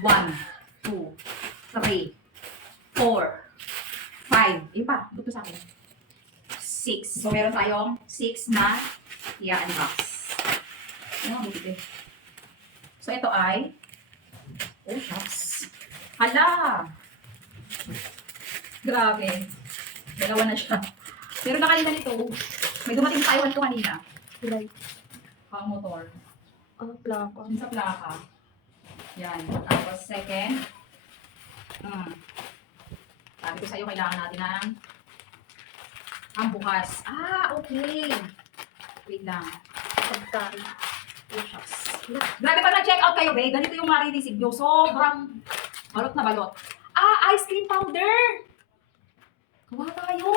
1, 2, 3, 4, 5. Yung pa, buto sa akin. 6. So, meron tayong 6 na i-unbox. Ano, buti eh. So, ito ay, oh, shucks. Hala! Grabe. Dalawa na siya. Pero na kanina nito, may dumating sa Taiwan ko kanina. Kulay. Pang motor. Ang plaka. Yung sa plaka. Yan. Tapos second. Sabi ko sa'yo, kailangan natin ng ang bukas. Ah, okay. Wait lang. Pagkain. Oh, shucks. Grabe pag na-check out kayo, be. Ganito yung marireceive nyo. Sobrang balot na balot. Ah, ice cream powder. Kuha tayo.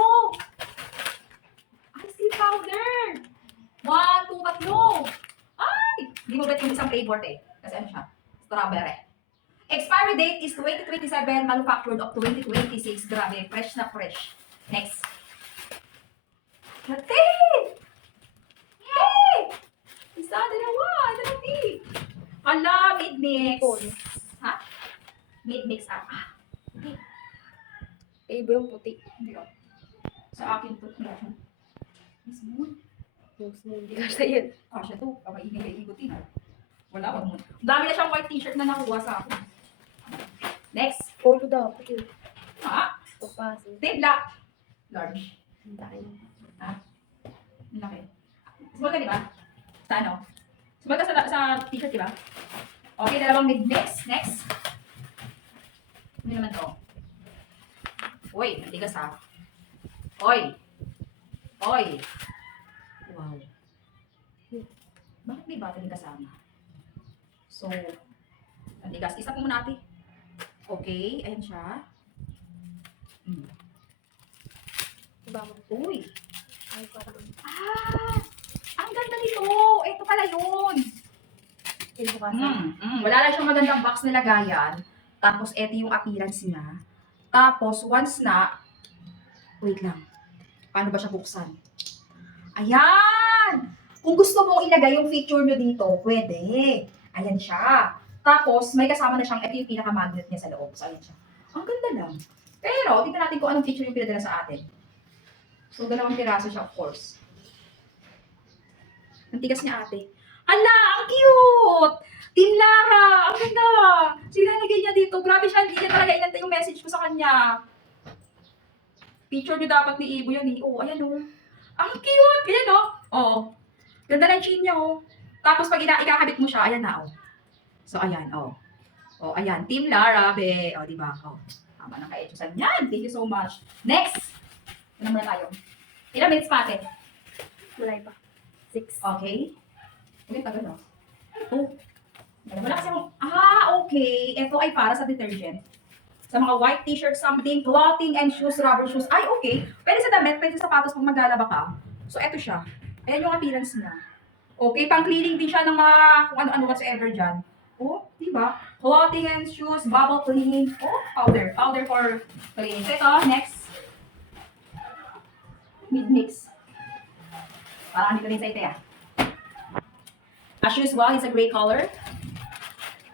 Ice cream powder. 1, 2, 3. Ay! Hindi mo bet yung isang flavor eh. Kasi ano siya? Strawberry. Expiry date is 2027, manufactured of 2026. Grabe, fresh na fresh. Next. Hati! Hey! Isa, dalawa, dalawa. Ala, mid-mix. Ha? Mid-mix ah. Okay. Eh, iba yung puti. Hindi ko. Sa akin to. Smooth. Yung smooth. Hindi kasi yan. Siya to. Pamaigay kay igutin. Wala, wag mo. Dami na siyang white t-shirt na nakuha sa akin. Next. Polo dapat yun. Ha? Pagpasin. Tape black. Large. Ang tayo. Ha? Ang laki. Small ka, di ba? Sa ano? Small ka sa t-shirt, di ba? Okay, dalawang mid-mix. Next. Ano naman to? Uy, matigas ha. Oy. Oy. Wow. Bakit may battery kasama? So, matigas. Isa po muna natin. Okay, ayan siya. Bakit? Uy. Ay, parang. Ah! Ang ganda nito! Ito pala yun! Eh, bukasan. Wala lang siyang magandang box na lagayan. Tapos, ito yung appearance niya. Tapos, once na, wait lang. Paano ba siya buksan? Ayan! Kung gusto mong ilagay yung picture nyo dito, pwede. Ayan siya. Tapos, may kasama na siyang, ito yung pinaka-magnet niya sa loob. So, ayan siya. Ang ganda lang. Pero, tingnan natin kung anong picture yung pinadala sa atin. So, dalawang piraso siya, of course. Ang tigas niya, ate. Hala, ang cute! Team Lara! Ang ganda! Silalagay niya dito. Grabe siya, hindi niya talaga inantay yung message ko sa kanya. Picture niyo dapat ni Ibo yan eh. Oh, ayan oh. Ang cute! Ganyan oh. Oh. Ganda ng chin niya oh. Tapos pag ikakabit mo siya, ayan na oh. So, ayan oh. Oh, ayan. Team Lara, be. Oh, diba? Oh. Tama na kayo. Yan. Thank you so much. Next! Ano muna tayo? Ilang minutes pa atin? Kulay pa. 6. Okay. Okay, tagal no? Oh. Wala kasi akong, okay. Ito ay para sa detergent. Sa mga white t-shirt, something, clothing and shoes, rubber shoes. Ay, okay. Pwede sa damit, pwede sa sapatos pag maglalaba ka. So, eto siya. Ayan yung appearance niya. Okay, pang cleaning din siya ng mga kung ano-ano whatsoever dyan. Oh, diba? Clothing and shoes, bubble cleaning. Oh, powder. Powder for cleaning. So, ito, next. Mid-mix. Parang hindi ko rin sa ito ah. As usual, it's a gray color.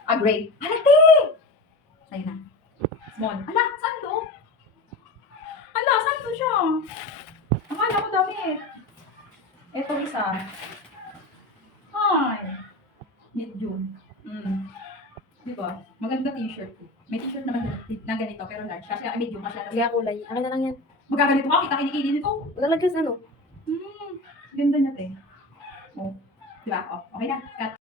A gray. Halati! Ayun na. Small. Ala, saan to? Ala, saan to siya? Akala ko damit. Ito isa. Hi. Medium. Diba? Maganda t-shirt ko. May t-shirt naman na ganito, pero large. Kasi medium kasi. Kaya kulay. Akin na lang yan. Magaganito ka, kita kinikili nito. Malalagyan sa ano? Ganda niya, te. Oh. Diba? Oh, okay na. Cut.